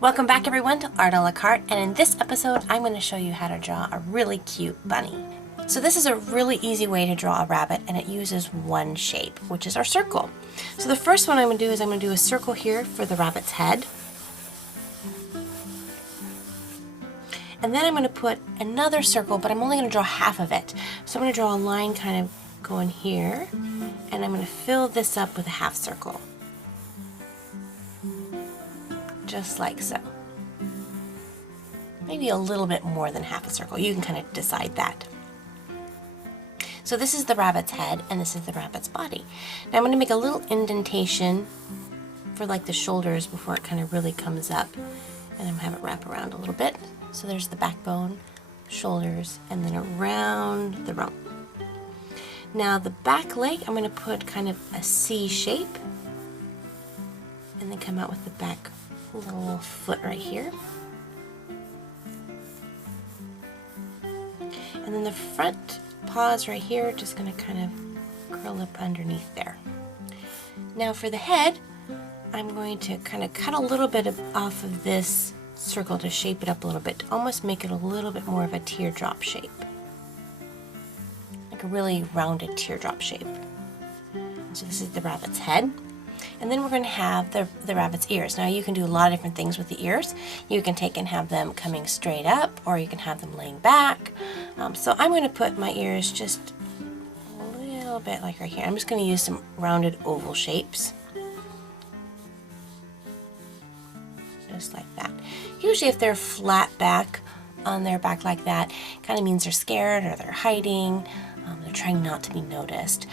Welcome back everyone to Art a la Carte, and in this episode I'm going to show you how to draw a really cute bunny. So this is a really easy way to draw a rabbit, and it uses one shape, which is our circle. So the first one I'm going to do is I'm going to do a circle here for the rabbit's head. And then I'm going to put another circle, but I'm only going to draw half of it. So I'm going to draw a line kind of going here, and I'm going to fill this up with a half circle. Just like so. Maybe a little bit more than half a circle. You can kind of decide that. So this is the rabbit's head, and this is the rabbit's body. Now I'm going to make a little indentation for like the shoulders before it kind of really comes up. And I'm going to have it wrap around a little bit. So there's the backbone, shoulders, and then around the rump. Now the back leg, I'm going to put kind of a C shape, and then come out with the back little foot right here. And then the front paws right here, just going to kind of curl up underneath there. Now for the head, I'm going to kind of cut a little bit off of this circle to shape it up a little bit, to almost make it a little bit more of a teardrop shape. Like a really rounded teardrop shape. So this is the rabbit's head. And then we're going to have the rabbit's ears. Now you can do a lot of different things with the ears. You can take and have them coming straight up, or you can have them laying back. So I'm going to put my ears just a little bit like right here. I'm just going to use some rounded oval shapes. Just like that. Usually if they're flat back on their back like that, kind of means they're scared or they're hiding. They're trying not to be noticed.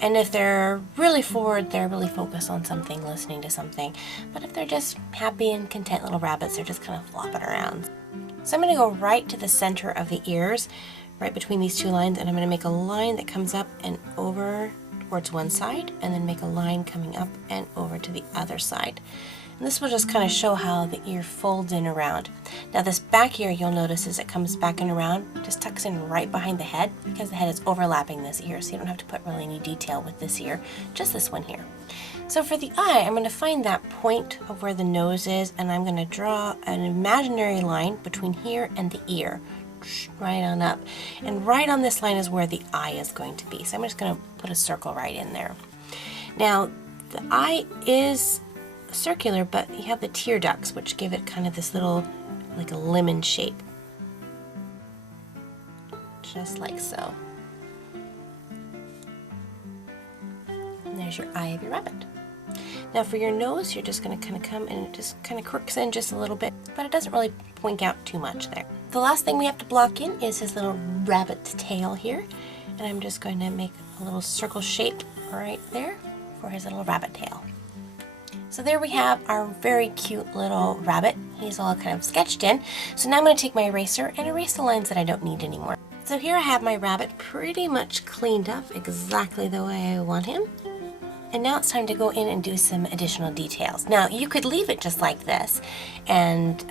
And if they're really forward, they're really focused on something, listening to something. But if they're just happy and content little rabbits, they're just kind of flopping around. So I'm going to go right to the center of the ears, right between these two lines, and I'm going to make a line that comes up and over towards one side, and then make a line coming up and over to the other side. And this will just kind of show how the ear folds in around. Now this back ear, you'll notice as it comes back and around, just tucks in right behind the head, because the head is overlapping this ear, so you don't have to put really any detail with this ear, just this one here. So for the eye, I'm going to find that point of where the nose is, and I'm going to draw an imaginary line between here and the ear, right on up. And right on this line is where the eye is going to be. So I'm just going to put a circle right in there. Now the eye is circular, but you have the tear ducts, which give it kind of this little, like a lemon shape. Just like so. And there's your eye of your rabbit. Now for your nose, you're just going to kind of come and it just kind of crooks in just a little bit, but it doesn't really point out too much there. The last thing we have to block in is his little rabbit's tail here, and I'm just going to make a little circle shape right there for his little rabbit tail. So there we have our very cute little rabbit. He's all kind of sketched in. So now I'm going to take my eraser and erase the lines that I don't need anymore. So here I have my rabbit pretty much cleaned up exactly the way I want him. And now it's time to go in and do some additional details. Now you could leave it just like this, and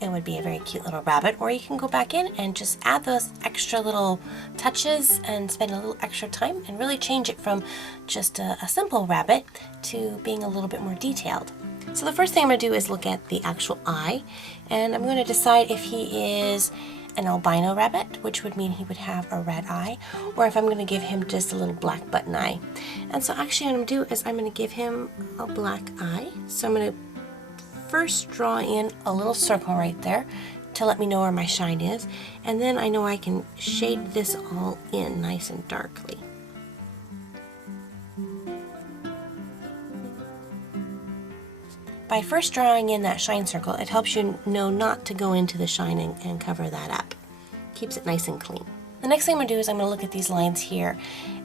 it would be a very cute little rabbit, or you can go back in and just add those extra little touches and spend a little extra time and really change it from just a simple rabbit to being a little bit more detailed. So the first thing I'm going to do is look at the actual eye, and I'm going to decide if he is an albino rabbit, which would mean he would have a red eye, or if I'm going to give him just a little black button eye. And so actually what I'm going to do is I'm going to give him a black eye. So I'm going to first draw in a little circle right there to let me know where my shine is, and then I know I can shade this all in nice and darkly. By first drawing in that shine circle, it helps you know not to go into the shine and cover that up. Keeps it nice and clean. The next thing I'm going to do is I'm going to look at these lines here,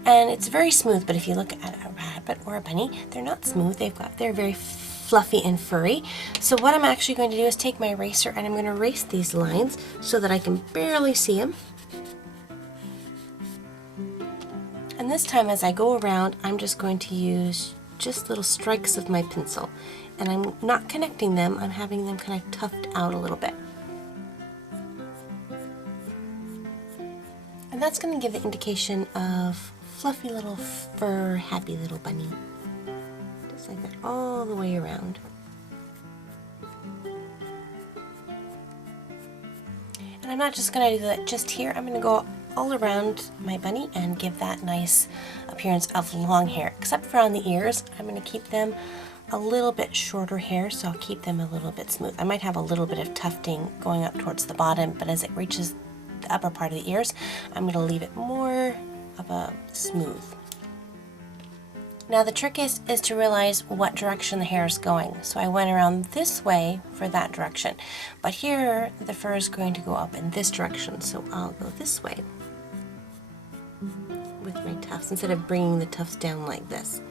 and it's very smooth, but if you look at a rabbit or a bunny, they're not smooth. They're very fluffy and furry. So what I'm actually going to do is take my eraser and I'm going to erase these lines so that I can barely see them. And this time as I go around, I'm just going to use just little strikes of my pencil. And I'm not connecting them, I'm having them kind of tuft out a little bit. And that's going to give the indication of fluffy little fur, happy little bunny. Just like that all the way around. And I'm not just going to do that just here. I'm going to go all around my bunny and give that nice appearance of long hair. Except for on the ears, I'm going to keep them a little bit shorter hair, so I'll keep them a little bit smooth. I might have a little bit of tufting going up towards the bottom, but as it reaches the upper part of the ears, I'm going to leave it more of a smooth. Now the trick is to realize what direction the hair is going. So I went around this way for that direction, but here the fur is going to go up in this direction, so I'll go this way with my tufts instead of bringing the tufts down like this.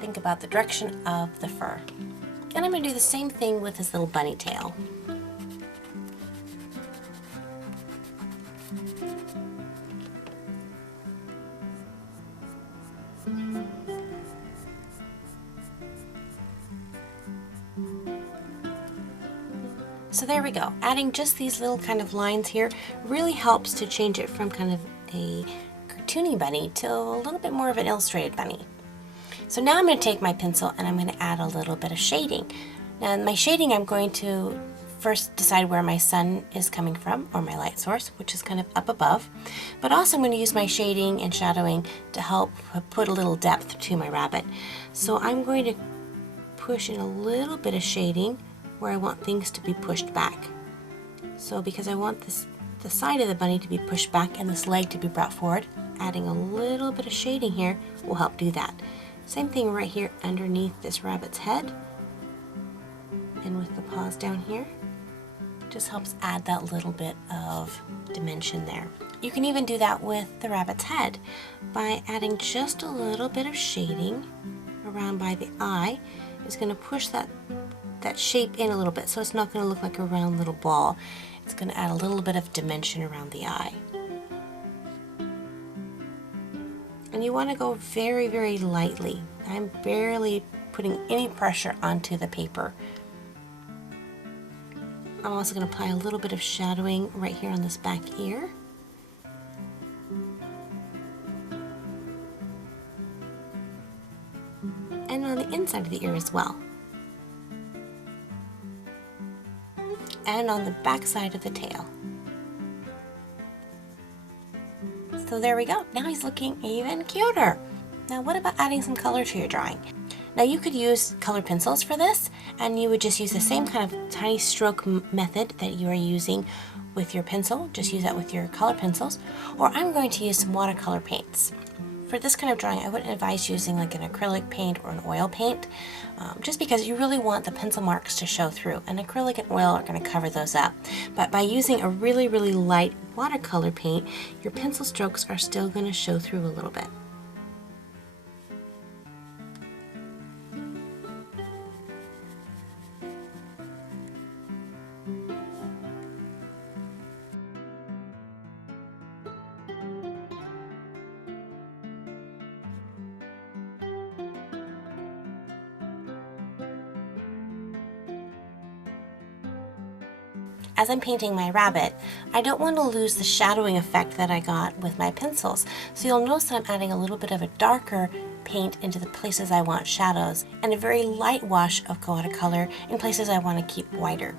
Think about the direction of the fur. And I'm going to do the same thing with this little bunny tail. So there we go. Adding just these little kind of lines here really helps to change it from kind of a cartoony bunny to a little bit more of an illustrated bunny. So now I'm going to take my pencil and I'm going to add a little bit of shading. Now in my shading, I'm going to first decide where my sun is coming from, or my light source, which is kind of up above. But also I'm going to use my shading and shadowing to help put a little depth to my rabbit. So I'm going to push in a little bit of shading where I want things to be pushed back. So because I want the side of the bunny to be pushed back and this leg to be brought forward, adding a little bit of shading here will help do that. Same thing right here underneath this rabbit's head, and with the paws down here. Just helps add that little bit of dimension there. You can even do that with the rabbit's head by adding just a little bit of shading around by the eye. It's going to push that shape in a little bit, so it's not going to look like a round little ball. It's going to add a little bit of dimension around the eye. And you want to go very, very lightly. I'm barely putting any pressure onto the paper. I'm also going to apply a little bit of shadowing right here on this back ear. And on the inside of the ear as well. And on the back side of the tail. So there we go. Now he's looking even cuter. Now what about adding some color to your drawing? Now you could use colored pencils for this, and you would just use the same kind of tiny stroke method that you are using with your pencil. Just use that with your colored pencils. Or I'm going to use some watercolor paints. For this kind of drawing, I wouldn't advise using like an acrylic paint or an oil paint, just because you really want the pencil marks to show through, and acrylic and oil are going to cover those up. But by using a really, really light watercolor paint, your pencil strokes are still going to show through a little bit. As I'm painting my rabbit, I don't want to lose the shadowing effect that I got with my pencils. So you'll notice that I'm adding a little bit of a darker paint into the places I want shadows, and a very light wash of watercolor in places I want to keep whiter.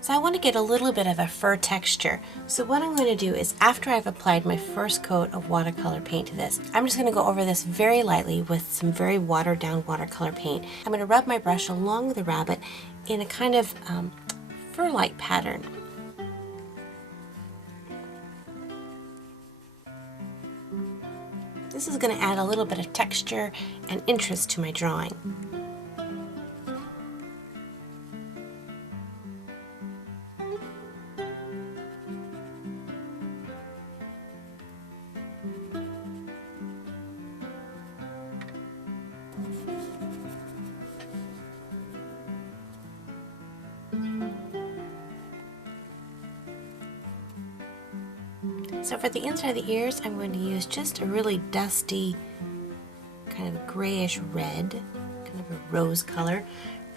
So I want to get a little bit of a fur texture. So what I'm going to do is, after I've applied my first coat of watercolor paint to this, I'm just going to go over this very lightly with some very watered down watercolor paint. I'm going to rub my brush along the rabbit in a kind of fur-like pattern. This is going to add a little bit of texture and interest to my drawing. So for the inside of the ears, I'm going to use just a really dusty, kind of grayish red, kind of a rose color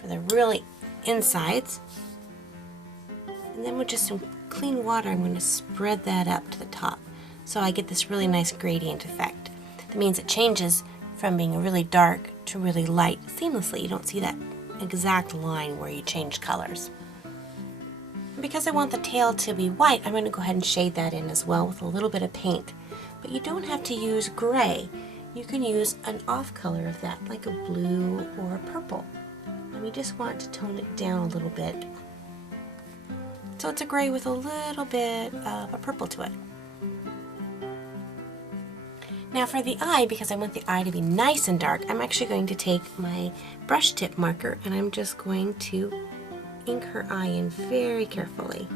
for the really insides. And then with just some clean water, I'm going to spread that up to the top, so I get this really nice gradient effect. That means it changes from being a really dark to really light seamlessly. You don't see that exact line where you change colors. Because I want the tail to be white, I'm going to go ahead and shade that in as well with a little bit of paint. But you don't have to use gray. You can use an off color of that, like a blue or a purple. And we just want to tone it down a little bit. So it's a gray with a little bit of a purple to it. Now for the eye, because I want the eye to be nice and dark, I'm actually going to take my brush tip marker and I'm just going to ink her eye in very carefully.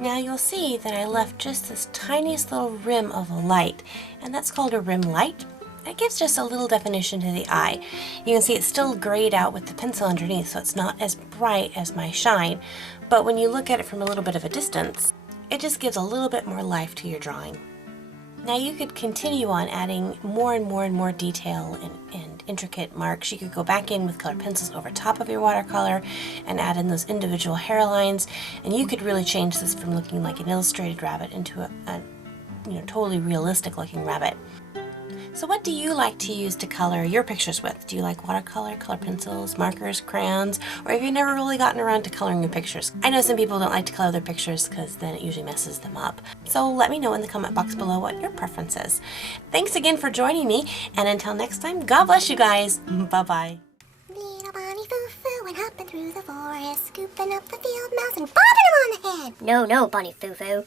Now you'll see that I left just this tiniest little rim of light, and that's called a rim light. It gives just a little definition to the eye. You can see it's still grayed out with the pencil underneath, so it's not as bright as my shine, but when you look at it from a little bit of a distance, it just gives a little bit more life to your drawing. Now you could continue on adding more and more and more detail and intricate marks. You could go back in with colored pencils over top of your watercolor and add in those individual hairlines, and you could really change this from looking like an illustrated rabbit into a totally realistic looking rabbit. So what do you like to use to color your pictures with? Do you like watercolor, colored pencils, markers, crayons, or have you never really gotten around to coloring your pictures? I know some people don't like to color their pictures because then it usually messes them up. So let me know in the comment box below what your preference is. Thanks again for joining me, and until next time, God bless you guys. Bye-bye. Little bunny foo-foo went hopping through the forest, scooping up the field mouse and bopping him on the head. No, bunny foo-foo.